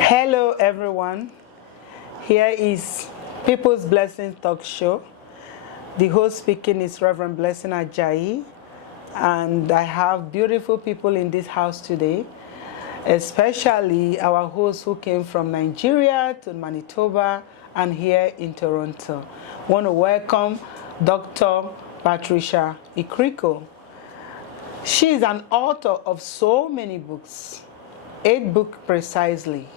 Hello everyone, here is People's Blessing Talk Show. The host speaking is Reverend Blessing Ajayi, and I have beautiful people in this house today, especially our host who came from Nigeria to Manitoba and here in Toronto. I want to welcome Dr. Patricia Ikririko. She is an author of so many books, 8 books precisely.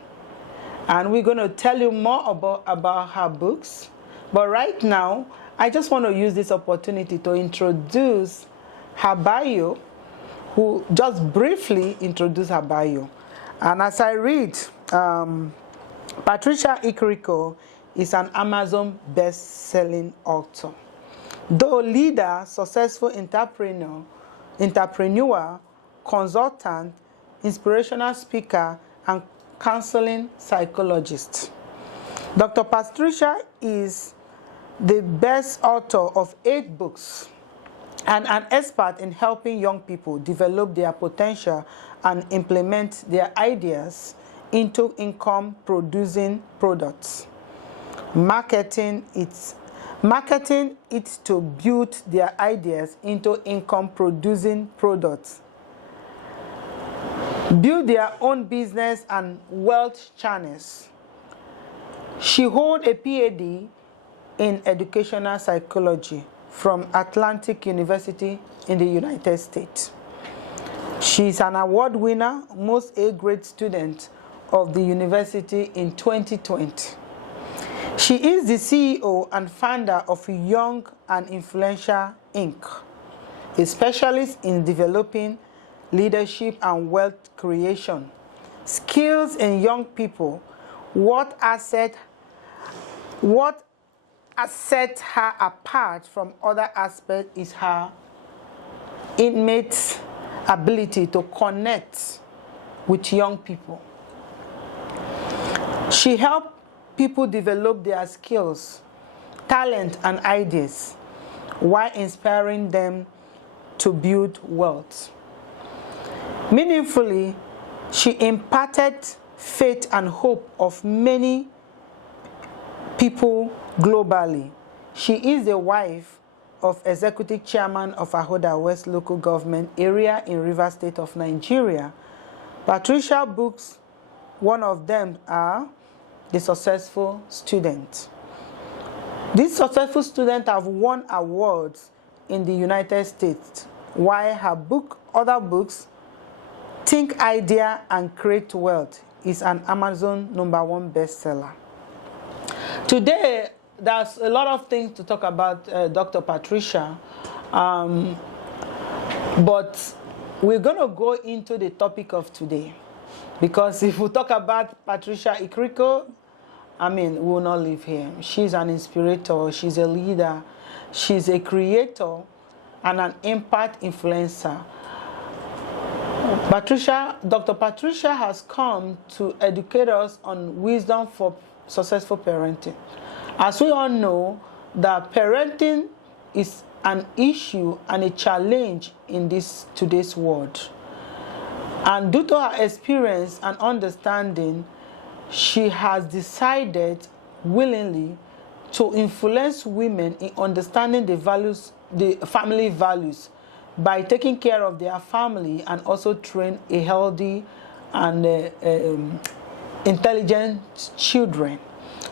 And we're going to tell you more about her books. But right now, I just want to use this opportunity to introduce her bio, who just briefly introduce her bio. And as I read, Patricia Ikririko is an Amazon best-selling author. Though leader, successful entrepreneur, consultant, inspirational speaker, and counseling psychologist. Dr. Patricia is the best author of 8 books and an expert in helping young people develop their potential and implement their ideas into income-producing products. Marketing it to build their ideas into income-producing products. Build their own business and wealth channels. She holds a PhD in educational psychology from Atlantic University in the United States. She is an award winner, most A-grade student of the university in 2020. She is the CEO and founder of Young and Influential Inc., a specialist in developing leadership and wealth creation, skills in young people. What sets her apart from other aspects is her innate ability to connect with young people. She helps people develop their skills, talent, and ideas while inspiring them to build wealth. Meaningfully, she imparted faith and hope of many people globally. She is the wife of Executive Chairman of Ahoda West Local Government Area in Rivers State of Nigeria. Patricia books, one of them are The Successful Student. These successful students have won awards in the United States, while her other books, Think Idea and Create Wealth, is an Amazon #1 bestseller. Today, there's a lot of things to talk about Dr. Patricia, but we're going to go into the topic of today. Because if we talk about Patricia Ikririko, we will not live here. She's an inspirator, she's a leader, she's a creator, and an impact influencer. Dr. Patricia has come to educate us on wisdom for successful parenting. As we all know, that parenting is an issue and a challenge in today's world. And due to her experience and understanding, she has decided willingly to influence women in understanding the family values, by taking care of their family and also train a healthy and intelligent children.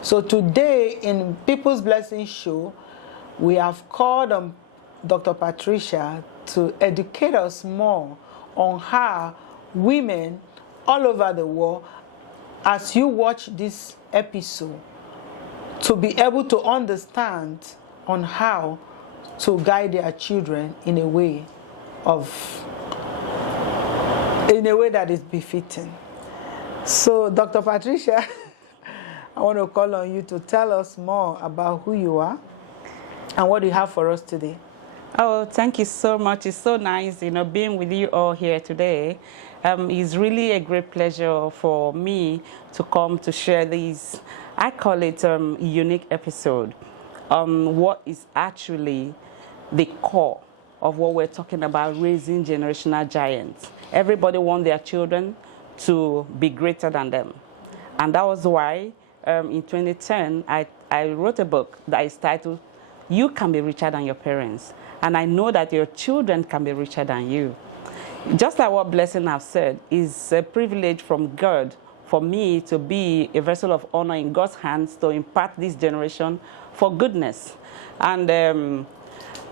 So today in People's Blessing Show, we have called on Dr. Patricia to educate us more on how women all over the world, as you watch this episode, to be able to understand on how to guide their children in a way of in a way that is befitting. So, Dr. Patricia, I want to call on you to tell us more about who you are and what you have for us today. Oh, thank you so much. It's so nice, being with you all here today. It's really a great pleasure for me to come to share this, I call it a unique episode on what is actually the core of what we're talking about, raising generational giants. Everybody wants their children to be greater than them. And that was why in 2010, I wrote a book that is titled, You Can Be Richer Than Your Parents. And I know that your children can be richer than you. Just like what Blessing have said, it's a privilege from God for me to be a vessel of honor in God's hands to impart this generation for goodness. And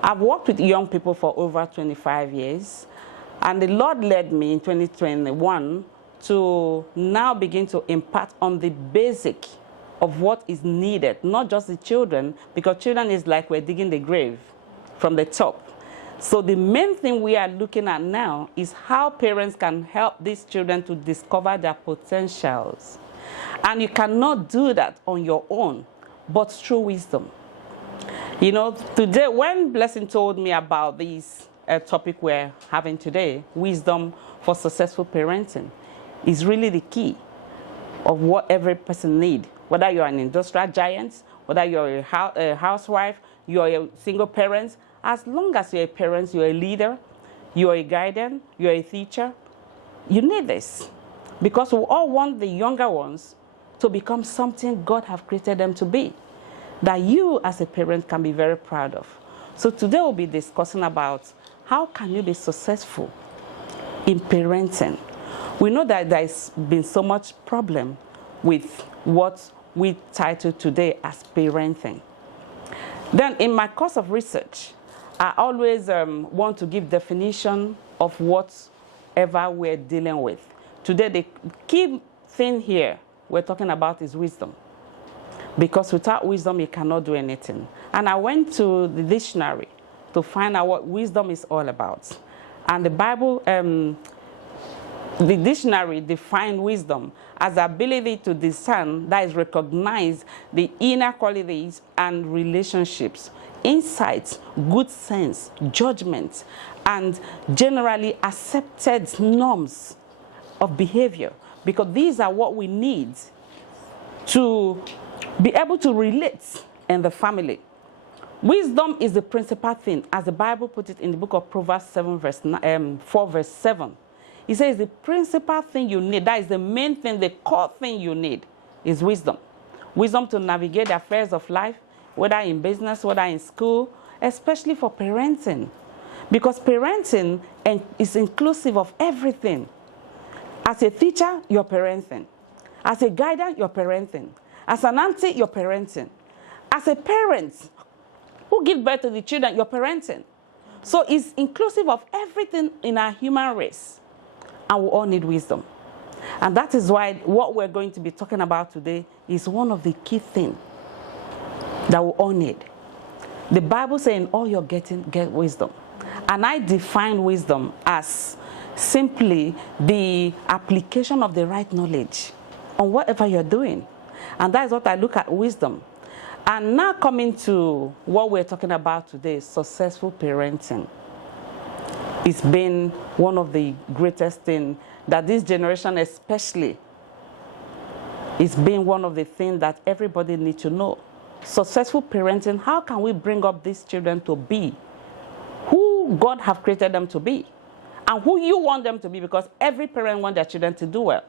I've worked with young people for over 25 years. And the Lord led me in 2021 to now begin to impart on the basic of what is needed, not just the children, because children is like we're digging the grave from the top. So the main thing we are looking at now is how parents can help these children to discover their potentials. And you cannot do that on your own, but through wisdom. Today, when Blessing told me about this topic we're having today, wisdom for successful parenting, is really the key of what every person needs. Whether you're an industrial giant, whether you're a housewife, you're a single parent, as long as you're a parent, you're a leader, you're a guardian, you're a teacher, you need this. Because we all want the younger ones to become something God has created them to be, that you as a parent can be very proud of. So today we'll be discussing about how can you be successful in parenting. We know that there's been so much problem with what we title today as parenting. Then in my course of research, I always want to give definition of whatever we're dealing with. Today, the key thing here we're talking about is wisdom. Because without wisdom, you cannot do anything. And I went to the dictionary to find out what wisdom is all about. And the Bible, the dictionary defines wisdom as the ability to discern, that is, recognize the inner qualities and relationships, insights, good sense, judgment, and generally accepted norms of behavior, because these are what we need to be able to relate in the family. Wisdom is the principal thing, as the Bible puts it in the book of Proverbs 4 verse 7. It says the principal thing you need, that is the main thing, the core thing you need, is wisdom. Wisdom to navigate the affairs of life, whether in business, whether in school, especially for parenting. Because parenting is inclusive of everything. As a teacher, you're parenting. As a guardian, you're parenting. As an auntie, you're parenting. As a parent who gives birth to the children, you're parenting. So it's inclusive of everything in our human race. And we all need wisdom. And that is why what we're going to be talking about today is one of the key things that we all need. The Bible says in all you're getting, get wisdom. And I define wisdom as simply the application of the right knowledge on whatever you're doing. And that is what I look at wisdom. And now coming to what we're talking about today, successful parenting. It's been one of the greatest things that this generation especially, it's been one of the things that everybody needs to know. Successful parenting, how can we bring up these children to be who God have created them to be and who you want them to be, because every parent wants their children to do well.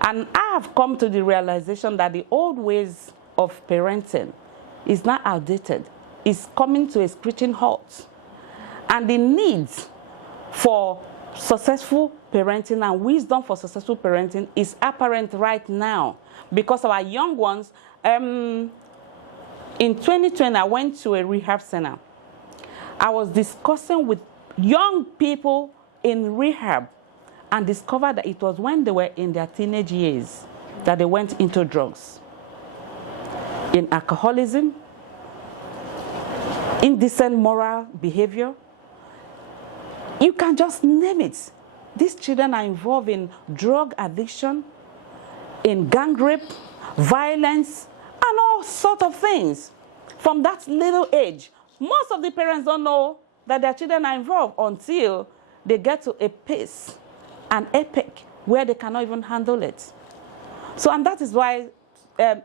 And I have come to the realization that the old ways of parenting is not outdated. It's coming to a screeching halt. And the needs for successful parenting and wisdom for successful parenting is apparent right now, because our young ones, in 2020, I went to a rehab center. I was discussing with young people in rehab and discovered that it was when they were in their teenage years that they went into drugs, in alcoholism, indecent moral behavior. You can just name it. these children are involved in drug addiction, in gang rape, violence, and all sorts of things from that little age. Most of the parents don't know that their children are involved until they get to a pace, an epic, where they cannot even handle it. So, and that is why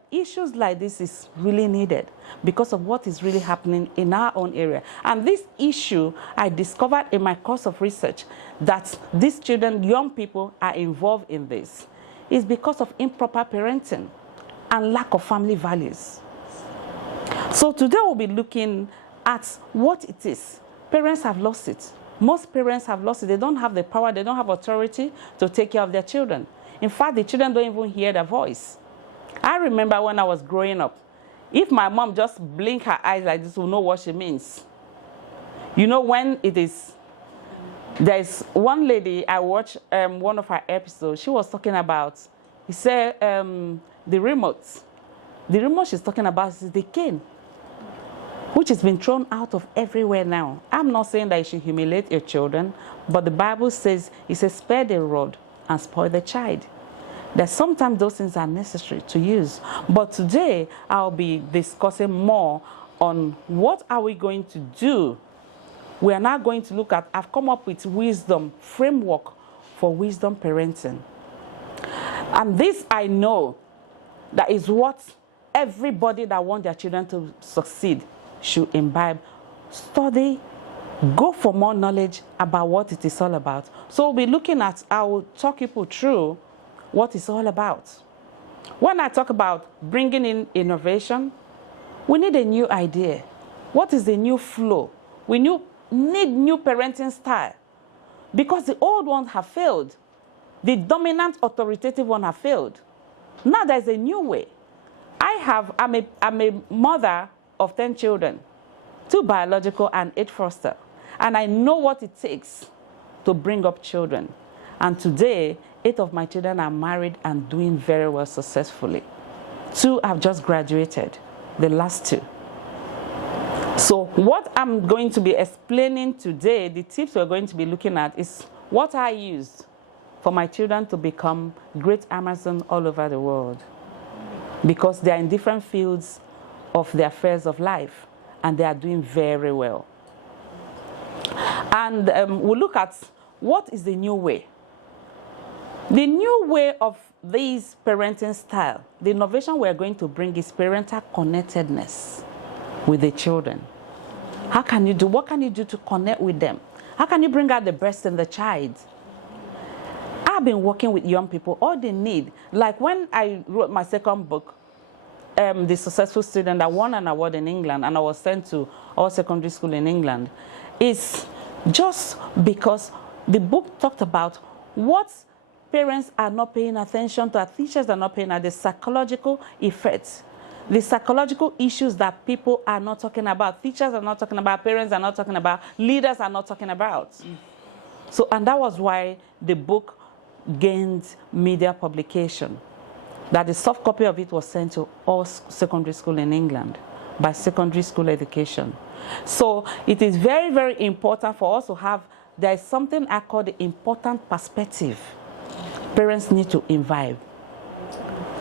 issues like this is really needed, because of what is really happening in our own area. And this issue, I discovered in my course of research, that these children, young people, are involved in this, is because of improper parenting and lack of family values. So today we'll be looking at what it is. Parents have lost it. Most parents have lost it. They don't have the power, they don't have authority to take care of their children. In fact, the children don't even hear their voice. I remember when I was growing up, if my mom just blink her eyes like this, we'll know what she means. You know, when it is, there's one lady, I watched one of her episodes, she was talking about, he said, the remote. The remote she's talking about is the cane, which has been thrown out of everywhere now. I'm not saying that you should humiliate your children, but the Bible says, it says, spare the rod and spoil the child. That sometimes those things are necessary to use. But today, I'll be discussing more on what are we going to do. We are now going to look at, I've come up with wisdom, framework for wisdom parenting. And this I know that is what everybody that wants their children to succeed should imbibe. Study, go for more knowledge about what it is all about. So we'll be looking at, I will talk people through what it's all about. When I talk about bringing in innovation, we need a new idea. What is the new flow? We need new parenting style, because the old ones have failed. The dominant authoritative one have failed. Now there's a new way. I'm a mother of 10 children, 2 biological and 8 foster. And I know what it takes to bring up children. And today, 8 of my children are married and doing very well successfully. 2 have just graduated, the last 2. So what I'm going to be explaining today, the tips we're going to be looking at, is what I used for my children to become great Amazons all over the world. Because they are in different fields of the affairs of life, and they are doing very well. And we'll look at what is the new way. The new way of this parenting style, the innovation we're going to bring is parental connectedness with the children. How can you do? What can you do to connect with them? How can you bring out the best in the child? I've been working with young people. All they need, like when I wrote my second book, The Successful Student, that won an award in England, and I was sent to all secondary school in England, is just because the book talked about what parents are not paying attention to, our teachers are not paying attention, the psychological effects, the psychological issues that people are not talking about, teachers are not talking about, parents are not talking about, leaders are not talking about. So, and that was why the book gained media publication, that the soft copy of it was sent to all secondary school in England by Secondary School Education. So it is very, very important for us to have, there is something I call the important perspective parents need to imbibe.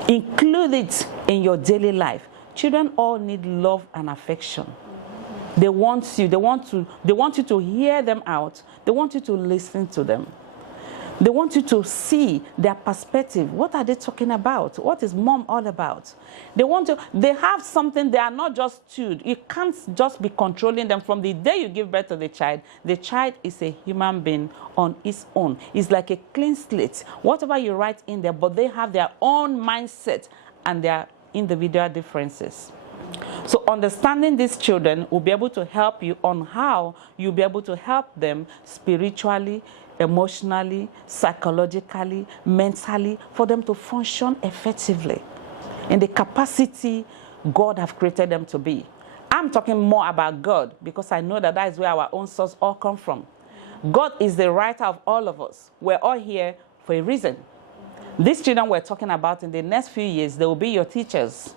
Include it in your daily life. Children all need love and affection. They want you. They want you to hear them out. They want you to listen to them. They want you to see their perspective. What are they talking about? What is mom all about? They have something, they are not just tuned. You can't just be controlling them. From the day you give birth to the child is a human being on its own. It's like a clean slate. Whatever you write in there, but they have their own mindset and their individual differences. So understanding these children will be able to help you on how you'll be able to help them spiritually, emotionally, psychologically, mentally, for them to function effectively in the capacity God has created them to be. I'm talking more about God because I know that is where our own source all come from. God is the writer of all of us. We're all here for a reason. These children we're talking about, in the next few years, they will be your teachers.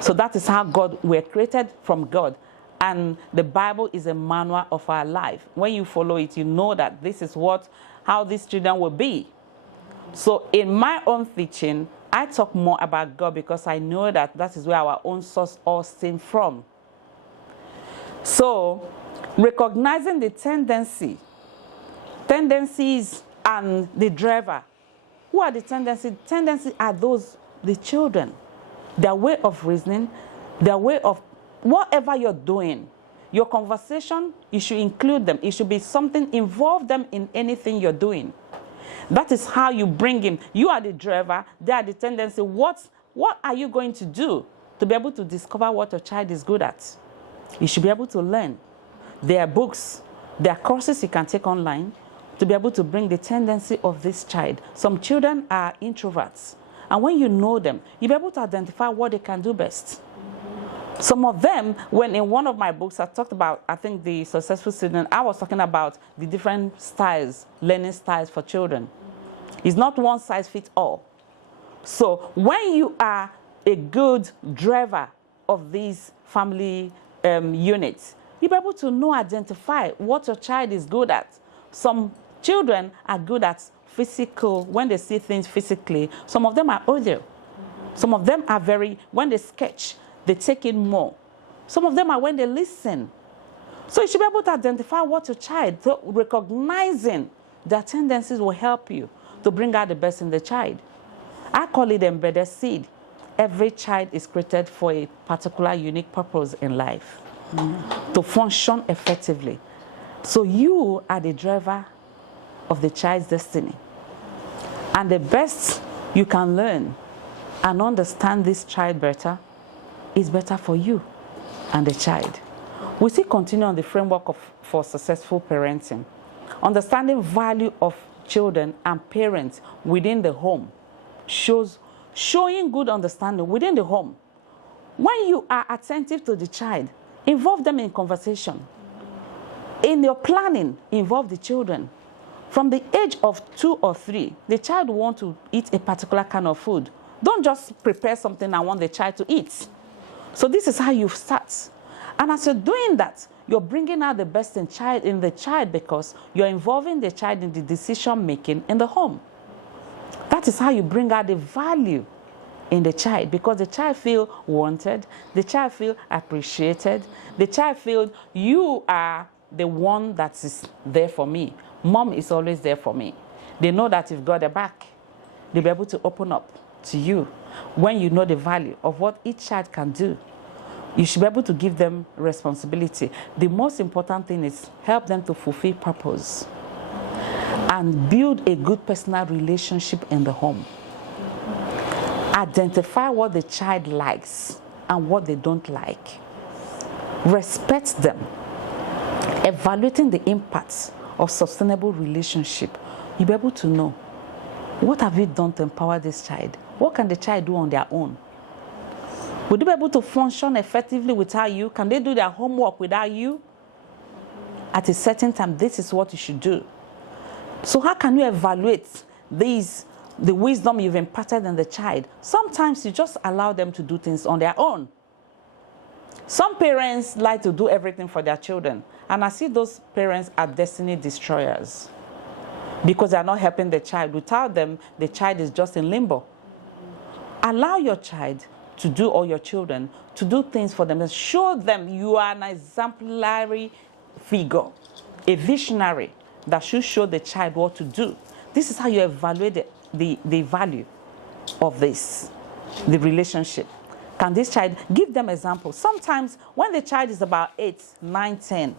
So that is how we're created from God. And the Bible is a manual of our life. When you follow it, you know that this is how these children will be. So in my own teaching, I talk more about God because I know that that is where our own source all stems from. So recognizing the tendencies and the driver. Who are the tendencies? Tendencies are the children. Their way of reasoning, their way of whatever you're doing. Your conversation, you should include them. It should be something, involve them in anything you're doing. That is how you bring in. You are the driver, they are the tendency. What are you going to do to be able to discover what your child is good at? You should be able to learn. There are books, there are courses you can take online to be able to bring the tendency of this child. Some children are introverts. And when you know them, you'll be able to identify what they can do best. Some of them, when in one of my books, I talked about, I think, the successful student, I was talking about the different styles, learning styles for children. It's not one size fits all. So when you are a good driver of these family units, you'll be able to identify what your child is good at. Some children are good at physical, when they see things physically. Some of them are audio. Some of them are when they sketch, they take in more. Some of them are when they listen. So you should be able to identify what your child, so recognizing their tendencies will help you to bring out the best in the child. I call it embedded seed. Every child is created for a particular unique purpose in life, to function effectively. So you are the driver of the child's destiny. And the best you can learn and understand this child better is better for you and the child. We still continue on the framework for successful parenting. Understanding value of children and parents within the home showing good understanding within the home. When you are attentive to the child, involve them in conversation. In your planning, involve the children. From the age of 2 or 3, the child will want to eat a particular kind of food. Don't just prepare something and want the child to eat. So this is how you start. And as you're doing that, you're bringing out the best in the child because you're involving the child in the decision making in the home. That is how you bring out the value in the child, because the child feels wanted, the child feels appreciated, the child feels you are the one that is there for me. Mom is always there for me. They know that you've got their back. They'll be able to open up to you when you know the value of what each child can do. You should be able to give them responsibility. The most important thing is help them to fulfill purpose and build a good personal relationship in the home. Identify what the child likes and what they don't like. Respect them. Evaluating the impacts of sustainable relationship, you'll be able to know what have you done to empower this child? What can the child do on their own? Would they be able to function effectively without you? Can they do their homework without you? At a certain time, this is what you should do. So how can you evaluate the wisdom you've imparted in the child? Sometimes you just allow them to do things on their own. Some parents like to do everything for their children, and I see those parents are destiny destroyers because they are not helping the child. Without them, the child is just in limbo. Allow your child to do, or your children, to do things for them. And show them you are an exemplary figure, a visionary that should show the child what to do. This is how you evaluate the value of this, the relationship. Can this child, give them examples. Sometimes when the child is about 8, 9, 10,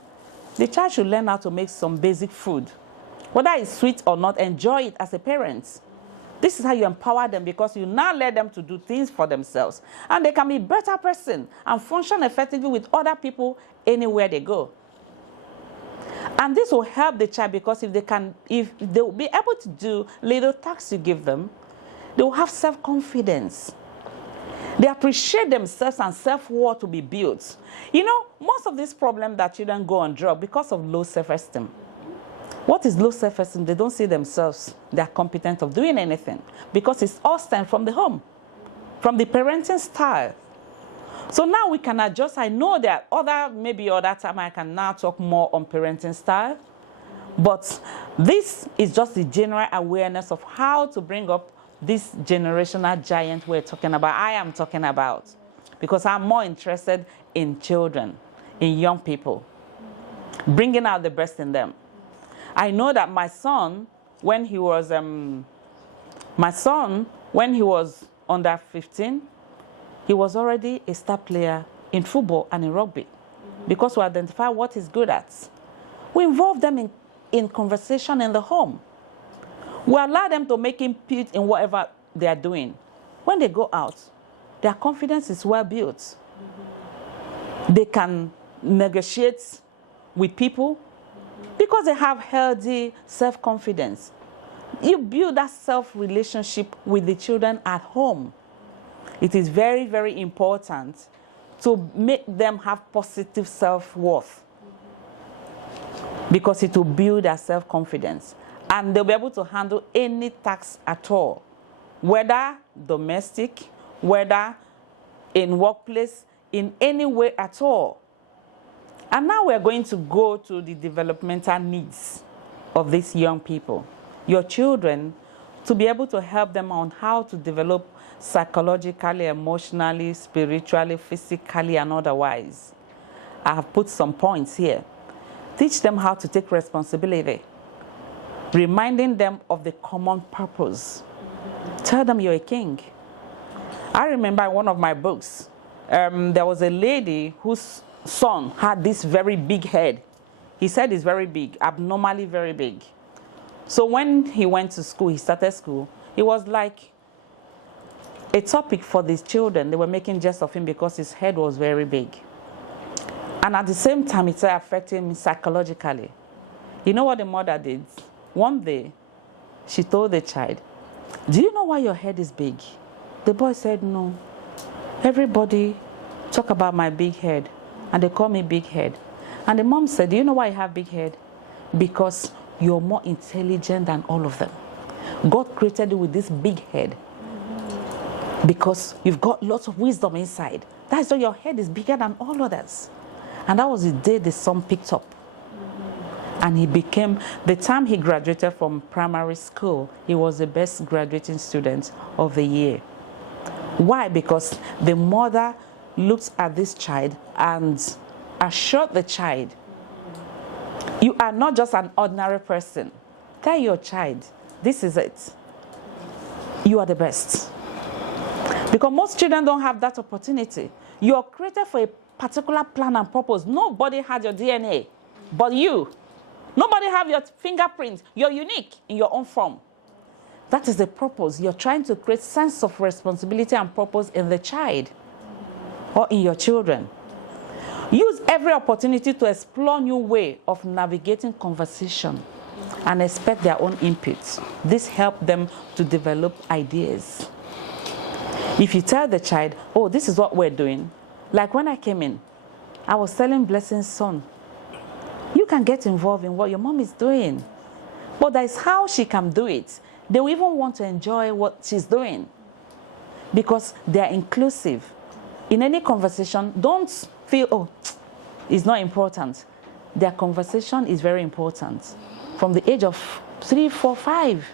the child should learn how to make some basic food. Whether it's sweet or not, enjoy it as a parent. This is how you empower them, because you now let them to do things for themselves. And they can be a better person and function effectively with other people anywhere they go. And this will help the child, because if they will be able to do little tasks you give them, they will have self-confidence. They appreciate themselves and self-worth will be built. You know, most of these problems that children go on drugs because of low self-esteem. What is low self-esteem? They don't see themselves they are competent of doing anything, because it's all stems from the home, from the parenting style. So now we can adjust. I know that maybe other time I can now talk more on parenting style. But this is just the general awareness of how to bring up this generational giant we're talking about, I am talking about. Because I'm more interested in children, in young people, bringing out the best in them. I know that my son, when he was under 15, he was already a star player in football and in rugby, because we identify what he's good at. We involve them in conversation in the home. We allow them to make input in whatever they are doing. When they go out, their confidence is well built. They can negotiate with people because they have healthy self-confidence. You build that self-relationship with the children at home. It is very, very important to make them have positive self-worth, because it will build their self-confidence. And they'll be able to handle any task at all, whether domestic, whether in workplace, in any way at all. And now we're going to go to the developmental needs of these young people, your children, to be able to help them on how to develop psychologically, emotionally, spiritually, physically, and otherwise. I have put some points here. Teach them how to take responsibility, reminding them of the common purpose. Tell them you're a king. I remember in one of my books, there was a lady whose son had this very big head. He said it's very big, abnormally very big. So when he went to school, he started school, it was like a topic for these children. They were making jest of him because his head was very big. And at the same time, it started affecting him psychologically. You know what the mother did? One day, she told the child, "Do you know why your head is big?" The boy said, "No. Everybody talk about my big head, and they call me big head." And the mom said, "Do you know why you have big head? Because you're more intelligent than all of them. God created you with this big head because you've got lots of wisdom inside. That's why your head is bigger than all others." And that was the day the son picked up. And he became, the time he graduated from primary school, he was the best graduating student of the year. Why? Because the mother looked at this child and assured the child, you are not just an ordinary person. Tell your child, this is it. You are the best. Because most children don't have that opportunity. You are created for a particular plan and purpose. Nobody had your DNA but you. Nobody have your fingerprint. You're unique in your own form. That is the purpose. You're trying to create sense of responsibility and purpose in the child or in your children. Use every opportunity to explore new way of navigating conversation and expect their own inputs. This helps them to develop ideas. If you tell the child, "Oh, this is what we're doing," like when I came in, I was telling Blessing's son, "You can get involved in what your mom is doing." But that is how she can do it. They will even want to enjoy what she's doing because they are inclusive. In any conversation, don't feel, "Oh, it's not important." Their conversation is very important. From the age of 3, 4, 5,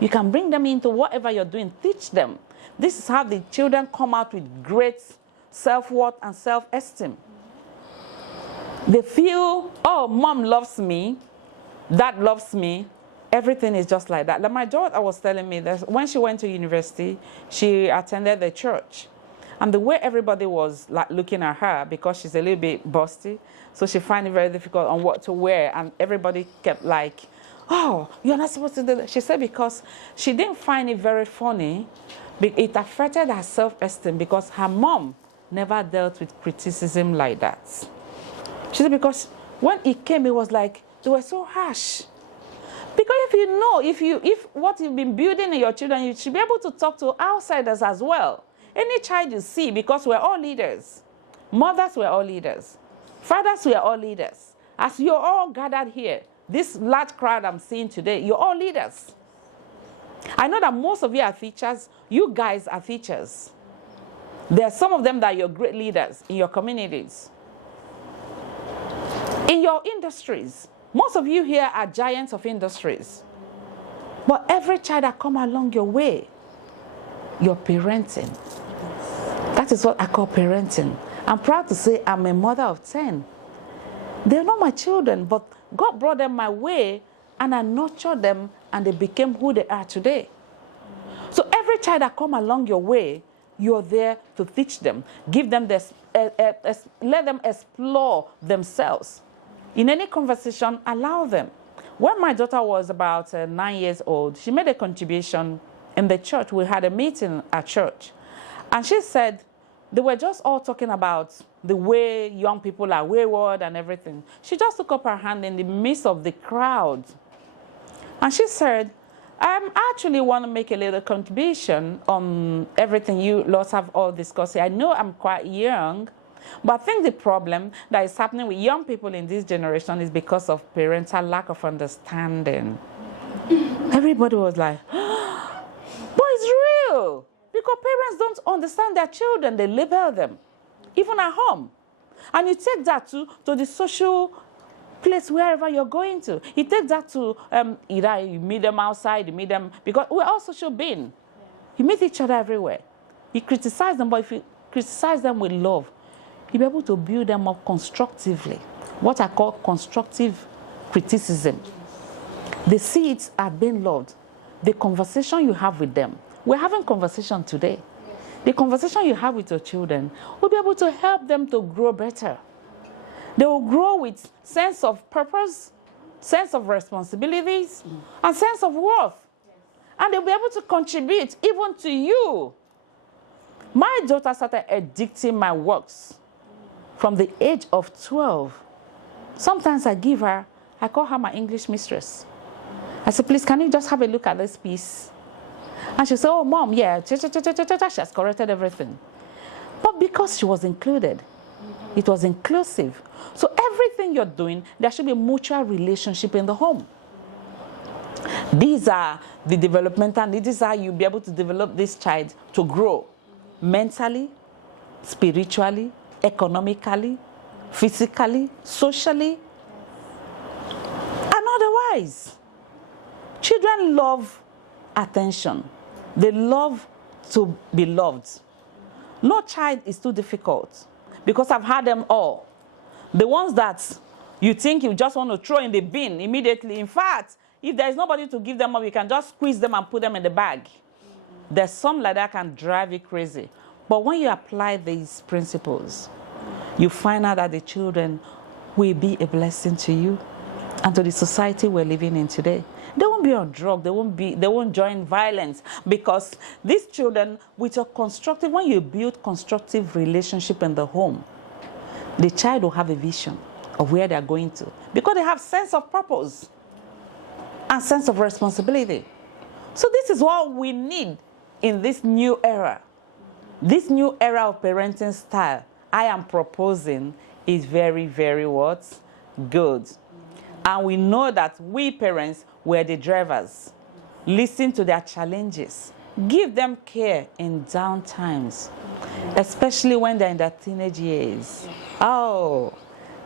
you can bring them into whatever you're doing. Teach them. This is how the children come out with great self-worth and self-esteem. They feel, "Oh, mom loves me, dad loves me." Everything is just like that. Like my daughter was telling me that when she went to university, she attended the church. And the way everybody was like looking at her, because she's a little bit busty, so she found it very difficult on what to wear. And everybody kept like, "Oh, you're not supposed to do that." She said because she didn't find it very funny. It affected her self-esteem because her mom never dealt with criticism like that. She said because when it came, it was like they were so harsh. Because if you know, if what you've been building in your children, you should be able to talk to outsiders as well. Any child you see, because we're all leaders. Mothers, we're all leaders. Fathers, we're all leaders. As you're all gathered here, this large crowd I'm seeing today, you're all leaders. I know that most of you are teachers. You guys are teachers. There are some of them that are your great leaders in your communities, in your industries. Most of you here are giants of industries. But every child that come along your way, you're parenting. That is what I call parenting. I'm proud to say I'm a mother of 10. They're not my children, but God brought them my way, and I nurtured them, and they became who they are today. So every child that come along your way, you're there to teach them, give them this, let them explore themselves. In any conversation, allow them. When my daughter was about 9 years old, she made a contribution in the church. We had a meeting at church, and she said they were just all talking about the way young people are wayward and everything. She just took up her hand in the midst of the crowd, and she said, I actually want to make a little contribution on everything you lots have all discussed. I know I'm quite young, but I think the problem that is happening with young people in this generation is because of parental lack of understanding. Everybody was like, but it's real. Because parents don't understand their children. They label them, even at home. And you take that to the social place wherever you're going to. You take that to either you meet them outside, you meet them, because we're all social beings. You meet each other everywhere. You criticize them, but if you criticize them with love, you'll be able to build them up constructively. What I call constructive criticism. The seeds are being loved. The conversation you have with them. We're having conversation today. The conversation you have with your children will be able to help them to grow better. They will grow with sense of purpose, sense of responsibilities, and sense of worth. And they'll be able to contribute even to you. My daughter started editing my works from the age of 12. Sometimes I call her my English mistress. I said, please, can you just have a look at this piece? And she said, oh, Mom, yeah, she has corrected everything. But because she was included, it was inclusive. So everything you're doing, there should be a mutual relationship in the home. These are the developmental needs. This is how you'll be able to develop this child to grow mentally, spiritually, economically, physically, socially, and otherwise. Children love attention. They love to be loved. No child is too difficult, because I've had them all. The ones that you think you just want to throw in the bin immediately. In fact, if there's nobody to give them up, you can just squeeze them and put them in the bag. There's some like that can drive you crazy. But when you apply these principles, you find out that the children will be a blessing to you and to the society we're living in today. They won't be on drugs. They won't join violence, because these children, with your constructive, when you build constructive relationship in the home, the child will have a vision of where they're going to, because they have sense of purpose and sense of responsibility. So this is what we need in this new era. This new era of parenting style I am proposing is very, very what? Good. And we know that we parents were the drivers. Listen to their challenges. Give them care in down times, especially when they're in their teenage years. Oh,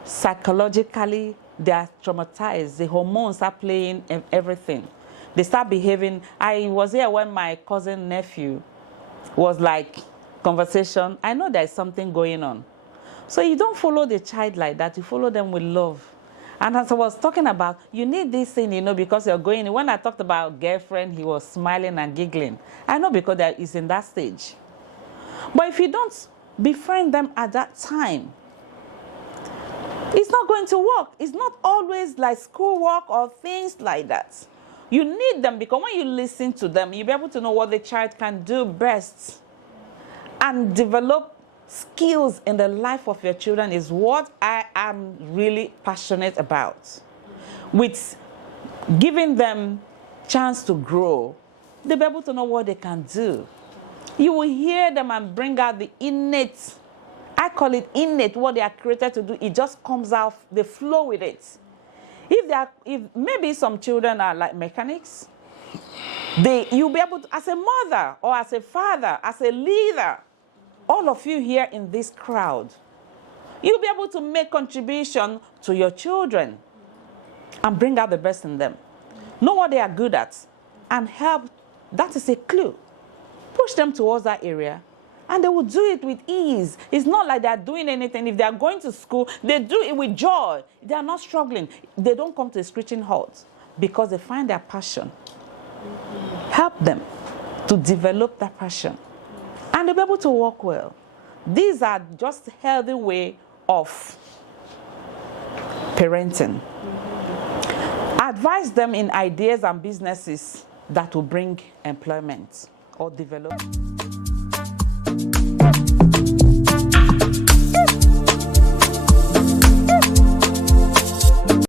psychologically, they are traumatized. The hormones are playing everything. They start behaving. I was here when my cousin nephew was like, conversation. I know there's something going on. So you don't follow the child like that. You follow them with love. And as I was talking about, you need this thing, because you're going. When I talked about girlfriend, he was smiling and giggling. I know, because he's in that stage. But if you don't befriend them at that time, it's not going to work. It's not always like schoolwork or things like that. You need them, because when you listen to them, you'll be able to know what the child can do best. And develop skills in the life of your children is what I am really passionate about. With giving them chance to grow, they'll be able to know what they can do. You will hear them and bring out the innate, I call it innate, what they are created to do. It just comes out, they flow with it. If maybe some children are like mechanics, you'll be able to, as a mother or as a father, as a leader, all of you here in this crowd, you'll be able to make contribution to your children and bring out the best in them. Know what they are good at and help. That is a clue. Push them towards that area and they will do it with ease. It's not like they're doing anything. If they're going to school, they do it with joy. They are not struggling. They don't come to a screeching halt because they find their passion. Help them to develop that passion and they'll be able to work well. These are just healthy way of parenting. Advise them in ideas and businesses that will bring employment or development.